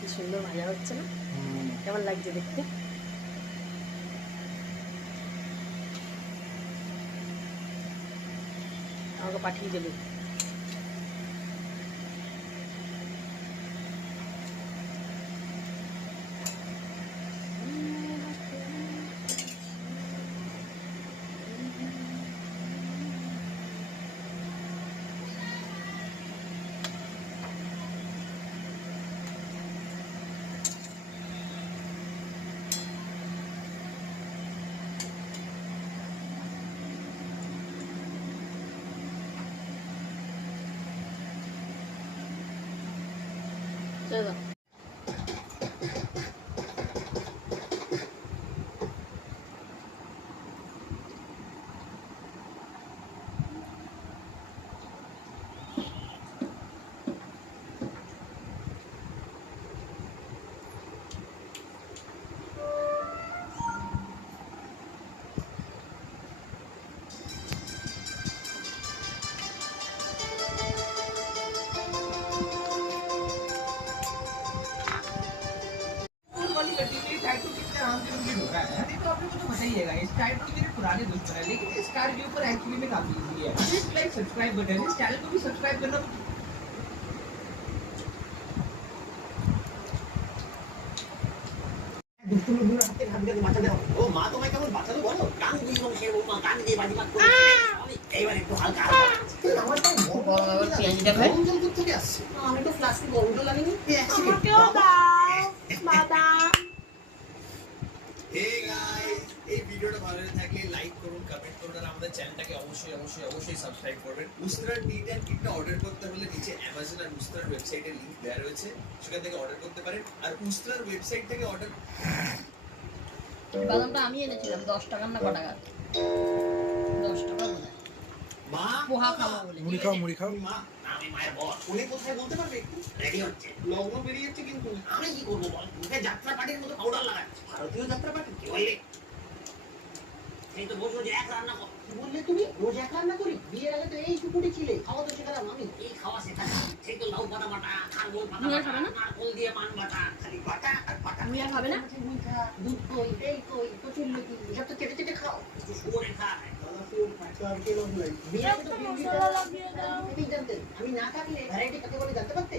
কি সুন্দর ভাজা হচ্ছে না? কেমন লাগছে দেখতে? আমাকে পাঠিয়ে দেবে। চলো पुराने दोस्त है लेकिन इस कार के ऊपर एक्चुअली में काफी इजी है सिर्फ लाइक सब्सक्राइब बटन इस चैनल को भी सब्सक्राइब करना দুষ্টুগুলো হাতে হাতে মাথা দাও ও মা তোমায় কেমন বাঁচালো বলো গান দিয়ে এবং সে মা গান দিয়ে বাজিবাদ করে আমি এইবার একটু হালকা আমার তো পেঁয়াজটা ভাই গরম জল থেকে আসছে আমি তো ফ্লাস্কে গরম জল আনিনি আমাকেও দাও মাদাম হে গাইস এই ভিডিওটা ভালো লাগলে লাইক করুন কমেন্ট করুন আর আমাদের চ্যানেলটাকে অবশ্যই সাবস্ক্রাইব করবেন উস্ত্রার ডিট এন্ড কিটটা অর্ডার করতে হলে নিচে অ্যামাজন আর উস্ত্রার ওয়েবসাইটের লিংক দেওয়া রয়েছে সেখান থেকে অর্ডার করতে পারেন আর উস্ত্রার ওয়েবসাইট থেকে অর্ডার বাদামটা আমি এনেছিলাম 10 টাকা না কত টাকা 10 টাকা বোধহয় মা পোহা খাবো বলে মুড়ি খাও মা আমি মায়ের বস উনি কোথায় বলতে পারবে একটু রেডি হচ্ছে লগ্ন বেরিয়ে যাচ্ছে কিন্তু আমি কি করবো বল মুখে যাত্রা পার্টির মতো পাউডার লাগাচ্ছে ভারতীয় যাত্রা পার্টি কি বললে এই তো বসো যে এক রান্না কর বললে তুমি রোজ এক রান্না করি বিয়ের আগে তো এই টুকুটি ছিলে খাওয়া তো শেখালাম আমি এই খাওয়া শেখালাম সেই তো লাউ পাতা বাটা খারগোল পাতা বাটা নারকোল দিয়ে পান বাটা খালি বাটা আর বাটা তুমি আর খাবে না দুধ কই এই কই কচুরলতি এসব তো চেটে চেটে খাও একটু শুয়োরে খায় আমি না থাকলে ভ্যারাইটি কাকে বলে জানতে পারতে